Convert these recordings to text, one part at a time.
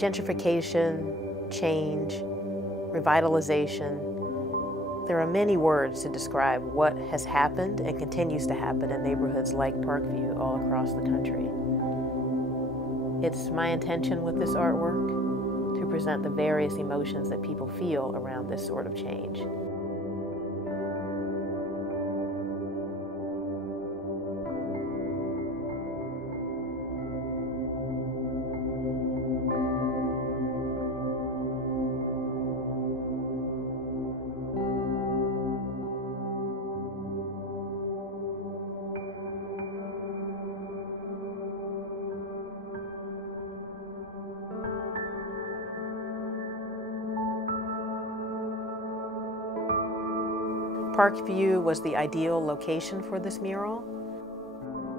Gentrification, change, revitalization. There are many words to describe what has happened and continues to happen in neighborhoods like Parkview all across the country. It's my intention with this artwork to present the various emotions that people feel around this sort of change. Parkview was the ideal location for this mural.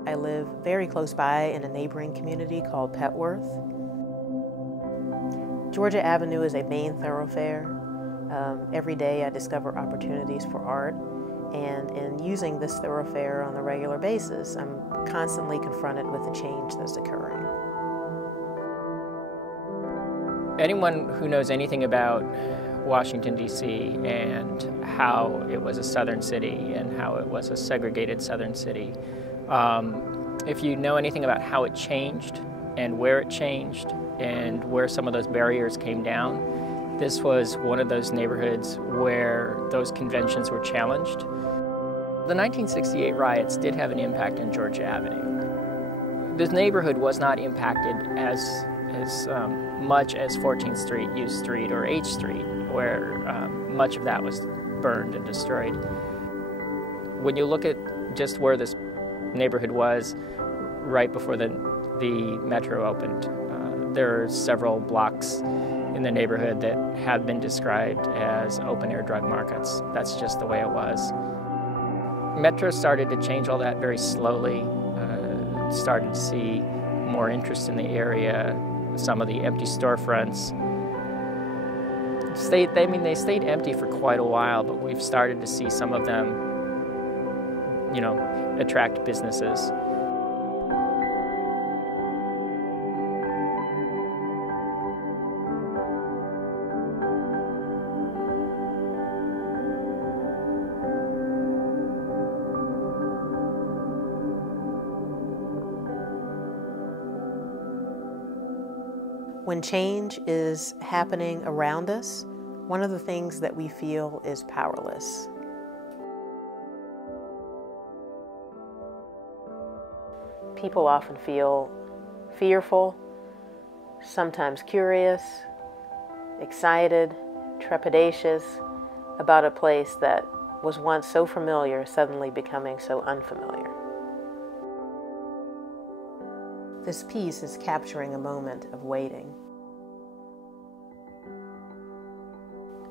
I live very close by in a neighboring community called Petworth. Georgia Avenue is a main thoroughfare. Every day I discover opportunities for art, and in using this thoroughfare on a regular basis, I'm constantly confronted with the change that's occurring. Anyone who knows anything about Washington, D.C. and how it was a southern city and how it was a segregated southern city. If you know anything about how it changed and where it changed and where some of those barriers came down, this was one of those neighborhoods where those conventions were challenged. The 1968 riots did have an impact on Georgia Avenue. This neighborhood was not impacted as much as 14th Street, U Street, or H Street, where much of that was burned and destroyed. When you look at just where this neighborhood was right before the metro opened, there are several blocks in the neighborhood that have been described as open-air drug markets. That's just the way it was. Metro started to change all that very slowly, started to see more interest in the area. Some of the empty storefronts they stayed empty for quite a while, but we've started to see some of them, attract businesses. When change is happening around us, one of the things that we feel is powerless. People often feel fearful, sometimes curious, excited, trepidatious about a place that was once so familiar suddenly becoming so unfamiliar. This piece is capturing a moment of waiting.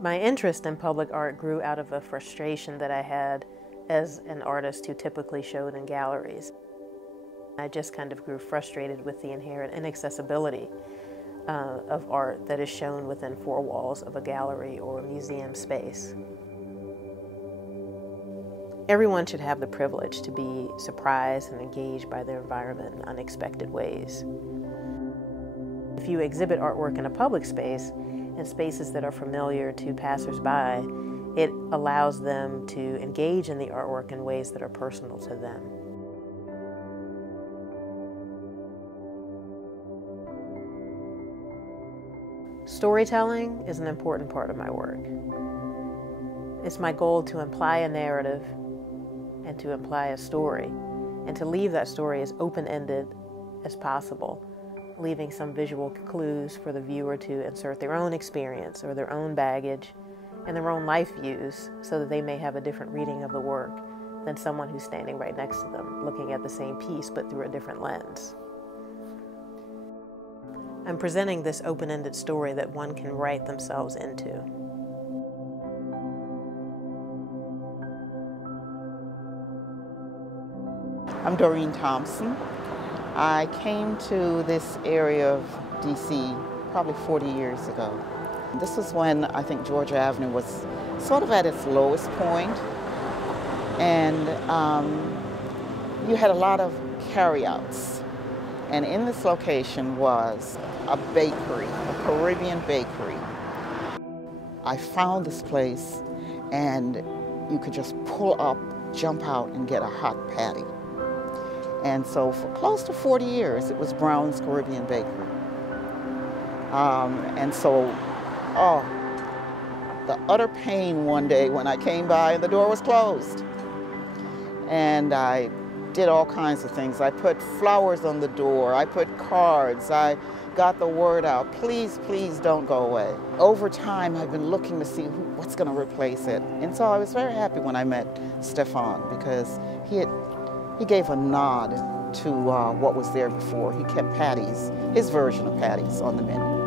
My interest in public art grew out of a frustration that I had as an artist who typically showed in galleries. I just kind of grew frustrated with the inherent inaccessibility of art that is shown within four walls of a gallery or a museum space. Everyone should have the privilege to be surprised and engaged by their environment in unexpected ways. If you exhibit artwork in a public space, in spaces that are familiar to passersby, it allows them to engage in the artwork in ways that are personal to them. Storytelling is an important part of my work. It's my goal to imply a narrative and to imply a story, and to leave that story as open-ended as possible, leaving some visual clues for the viewer to insert their own experience or their own baggage and their own life views so that they may have a different reading of the work than someone who's standing right next to them, looking at the same piece but through a different lens. I'm presenting this open-ended story that one can write themselves into. I'm Doreen Thompson. I came to this area of DC probably 40 years ago. This was when I think Georgia Avenue was sort of at its lowest point, and you had a lot of carryouts. And in this location was a bakery, a Caribbean bakery. I found this place and you could just pull up, jump out and get a hot patty. And so for close to 40 years, it was Brown's Caribbean Bakery. And so, the utter pain one day when I came by and the door was closed. And I did all kinds of things. I put flowers on the door, I put cards, I got the word out, please, please don't go away. Over time, I've been looking to see what's going to replace it. And so I was very happy when I met Stefan, because he gave a nod to what was there before. He kept patties, his version of patties, on the menu.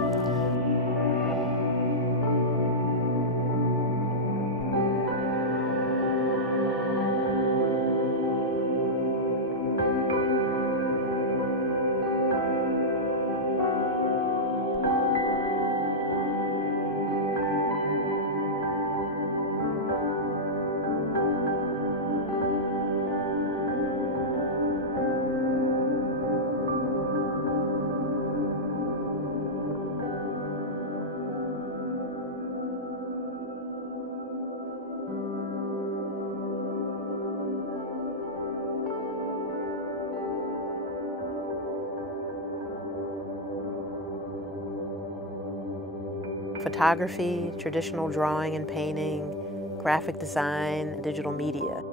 Photography, traditional drawing and painting, graphic design, digital media.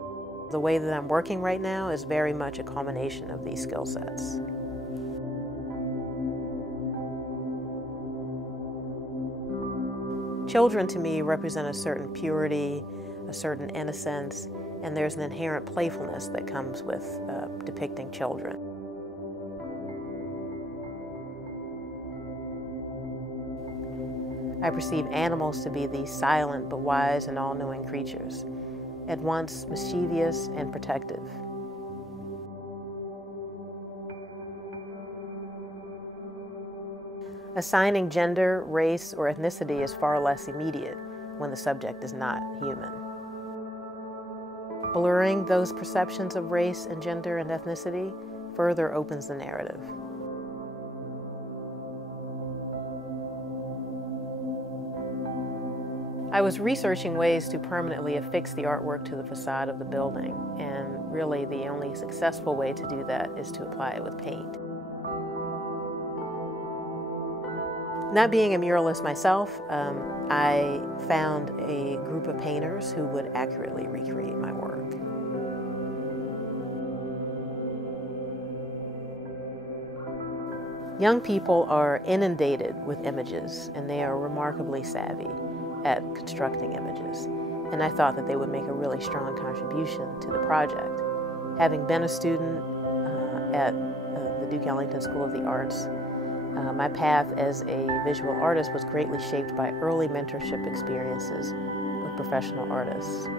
The way that I'm working right now is very much a culmination of these skill sets. Children to me represent a certain purity, a certain innocence, and there's an inherent playfulness that comes with depicting children. I perceive animals to be these silent but wise and all-knowing creatures, at once mischievous and protective. Assigning gender, race, or ethnicity is far less immediate when the subject is not human. Blurring those perceptions of race and gender and ethnicity further opens the narrative. I was researching ways to permanently affix the artwork to the facade of the building, and really the only successful way to do that is to apply it with paint. Not being a muralist myself, I found a group of painters who would accurately recreate my work. Young people are inundated with images, and they are remarkably savvy at constructing images, and I thought that they would make a really strong contribution to the project. Having been a student at the Duke Ellington School of the Arts, my path as a visual artist was greatly shaped by early mentorship experiences with professional artists.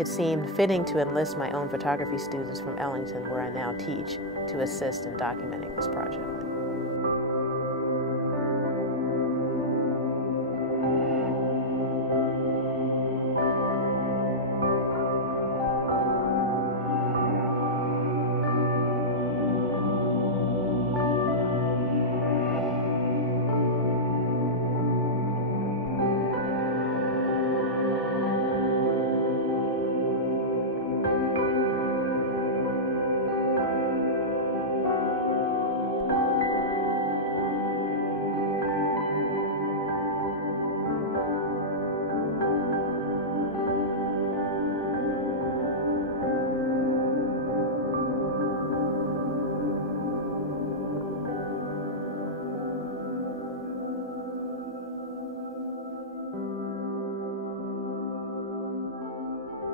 It seemed fitting to enlist my own photography students from Ellington, where I now teach, to assist in documenting this project.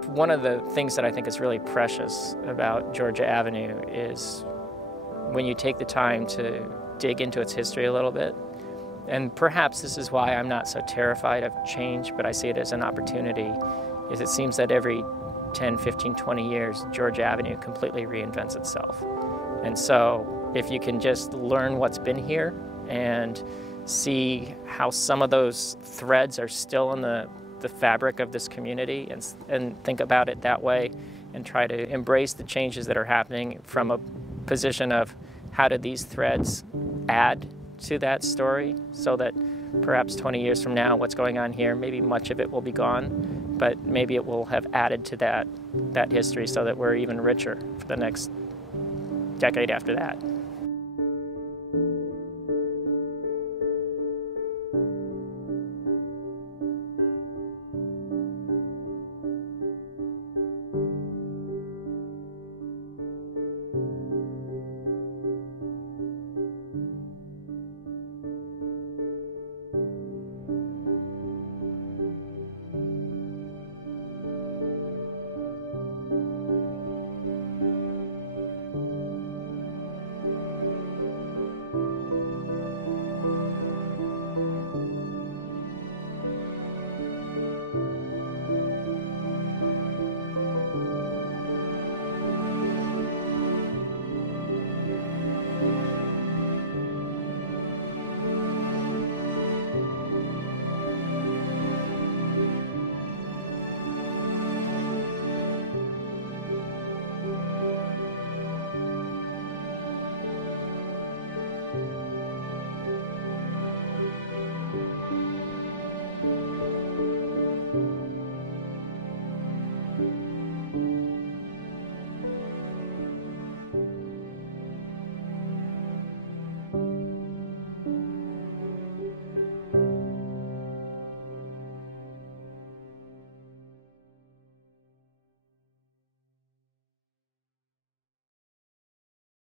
One of the things that I think is really precious about Georgia Avenue is when you take the time to dig into its history a little bit. And perhaps this is why I'm not so terrified of change, but I see it as an opportunity, is it seems that every 10, 15, 20 years, Georgia Avenue completely reinvents itself. And so if you can just learn what's been here and see how some of those threads are still in the fabric of this community, and think about it that way and try to embrace the changes that are happening from a position of how do these threads add to that story so that perhaps 20 years from now, what's going on here, maybe much of it will be gone, but maybe it will have added to that history so that we're even richer for the next decade after that.